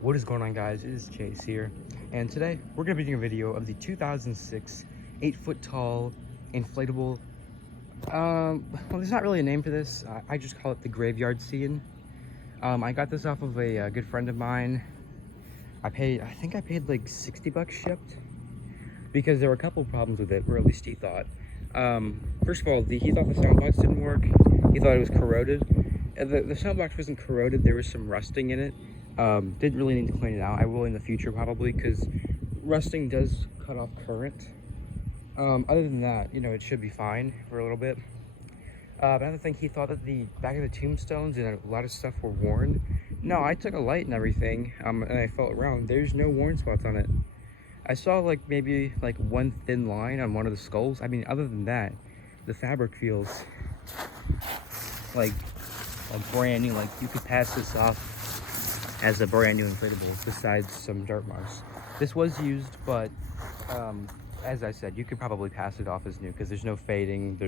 What is going on, guys? It is Chase here, and today we're going to be doing a video of the 2006 8-foot tall inflatable, well, there's not really a name for this. I just call it the graveyard scene. I got this off of a good friend of mine. I think I paid like 60 bucks shipped, because there were a couple problems with it, or at least he thought. First of all, he thought the soundbox didn't work. He thought it was corroded. The soundbox wasn't corroded, there was some rusting in it. Didn't really need to clean it out. I will in the future probably, because rusting does cut off current. Other than that, you know, it should be fine for a little bit. Another thing, he thought that the back of the tombstones and a lot of stuff were worn. No, I took a light and everything, and I felt around. There's no worn spots on it. I saw like maybe like one thin line on one of the skulls. I mean, other than that, the fabric feels like brand new. Like you could pass this off as a brand new inflatable, besides some dirt marks. This was used, but as I said, you could probably pass it off as new because there's no fading.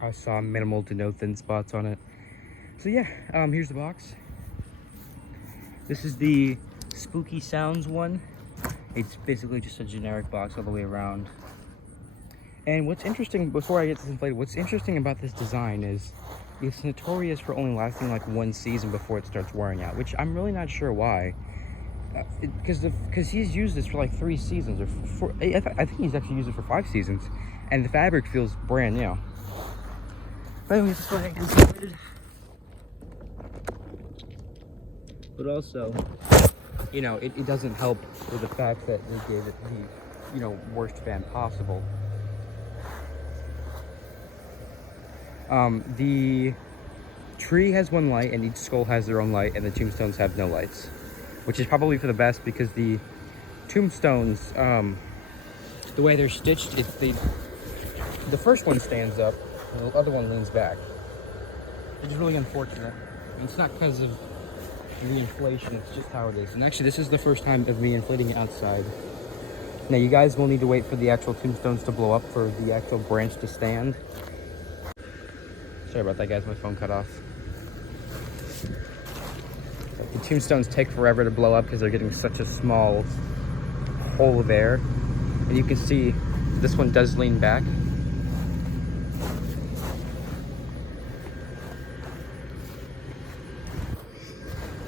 I saw minimal to no thin spots on it. So yeah, here's the box. This is the Spooky Sounds one. It's basically just a generic box all the way around. And what's interesting, before I get to this inflatable, what's interesting about this design is it's notorious for only lasting like one season before it starts wearing out, which I'm really not sure why. Because he's used this for like 3 seasons, or 4, I think he's actually used it for 5 seasons, and the fabric feels brand new. But anyway, just go ahead and get started. But also, you know, it doesn't help with the fact that they gave it the, you know, worst fan possible. The tree has one light, and each skull has their own light, and the tombstones have no lights, which is probably for the best, because the tombstones, the way they're stitched, the first one stands up and the other one leans back. It's really unfortunate. And it's not because of the inflation, it's just how it is. And actually, this is the first time of me inflating it outside. Now, you guys will need to wait for the actual tombstones to blow up for the actual branch to stand. Sorry about that, guys, my phone cut off. The tombstones take forever to blow up because they're getting such a small hole of air. And you can see this one does lean back.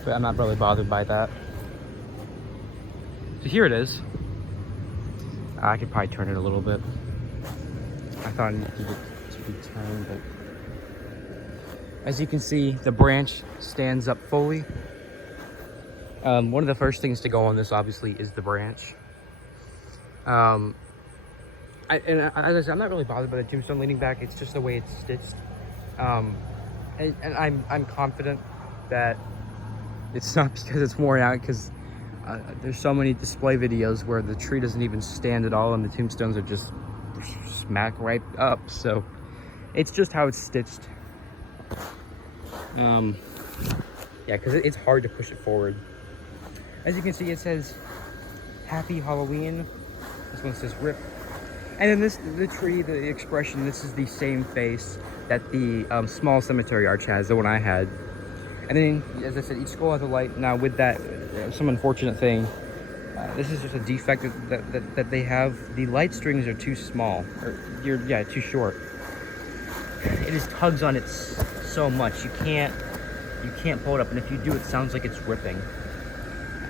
But I'm not really bothered by that. So here it is. I could probably turn it a little bit. I thought I needed it to be turned, but as you can see, the branch stands up fully. One of the first things to go on this, obviously, is the branch. As I said, I'm not really bothered by the tombstone leaning back. It's just the way it's stitched. And I'm confident that it's not because it's worn out, because there's so many display videos where the tree doesn't even stand at all and the tombstones are just smack right up. So it's just how it's stitched. Yeah, because it's hard to push it forward. As you can see, it says Happy Halloween. This one says RIP. And then the tree, the expression, this is the same face that the small cemetery arch has, the one I had. And then, as I said, each skull has a light. Now, with that, some unfortunate thing, this is just a defect that they have. The light strings are too small, or too short. It just tugs on it so much you can't pull it up, and if you do, it sounds like it's ripping.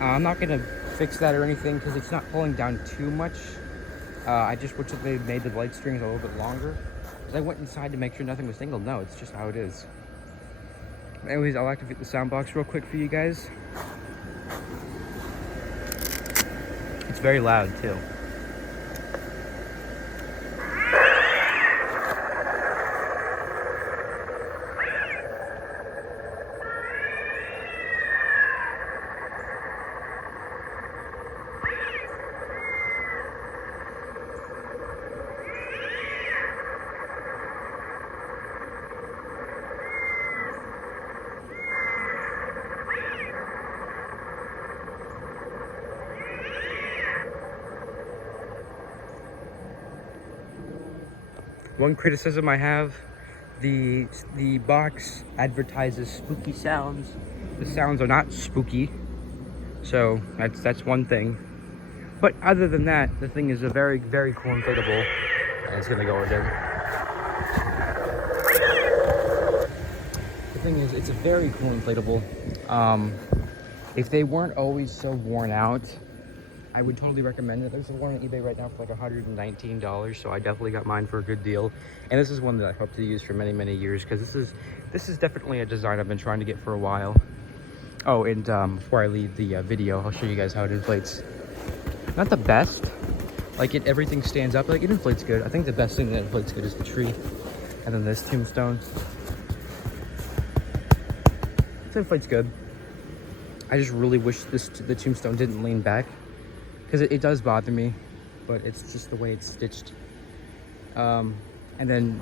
I'm not gonna fix that or anything because it's not pulling down too much. I just wish that they made the light strings a little bit longer, because I went inside to make sure nothing was tangled. No, it's just how it is. Anyways, I'll activate the sound box real quick for you guys. It's very loud too. One criticism I have, the box advertises spooky sounds. The sounds are not spooky. So that's one thing. But other than that, the thing is a very, very cool inflatable. And it's gonna go again. The thing is, it's a very cool inflatable. If they weren't always so worn out, I would totally recommend it. There's one on eBay right now for like $119, so I definitely got mine for a good deal. And this is one that I hope to use for many, many years, because this is definitely a design I've been trying to get for a while. Oh, and before I leave the video, I'll show you guys how it inflates. Not the best. Like everything stands up. Like it inflates good. I think the best thing that inflates good is the tree, and then this tombstone. It inflates good. I just really wish the tombstone didn't lean back, because it does bother me, but it's just the way it's stitched. And then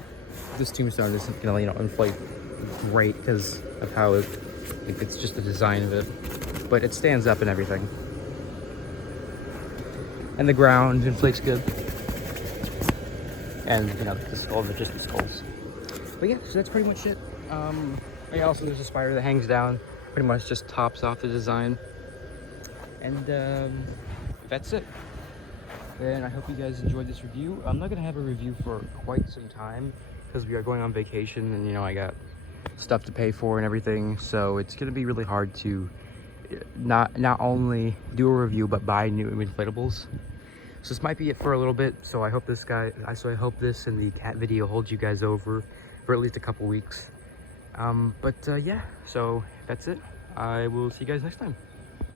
this tombstone isn't gonna, you know, inflate great because of how it's just the design of it, but it stands up and everything. And the ground inflates good. And, you know, the skulls are just the skulls. But yeah, so that's pretty much it. Yeah, also there's a spider that hangs down, pretty much just tops off the design. And that's it. And I hope you guys enjoyed this review. I'm not gonna have a review for quite some time because we are going on vacation, and you know, I got stuff to pay for and everything, so it's gonna be really hard to not only do a review but buy new inflatables. So this might be it for a little bit. So I hope this and the cat video holds you guys over for at least a couple weeks. Yeah, so that's it. I will see you guys next time.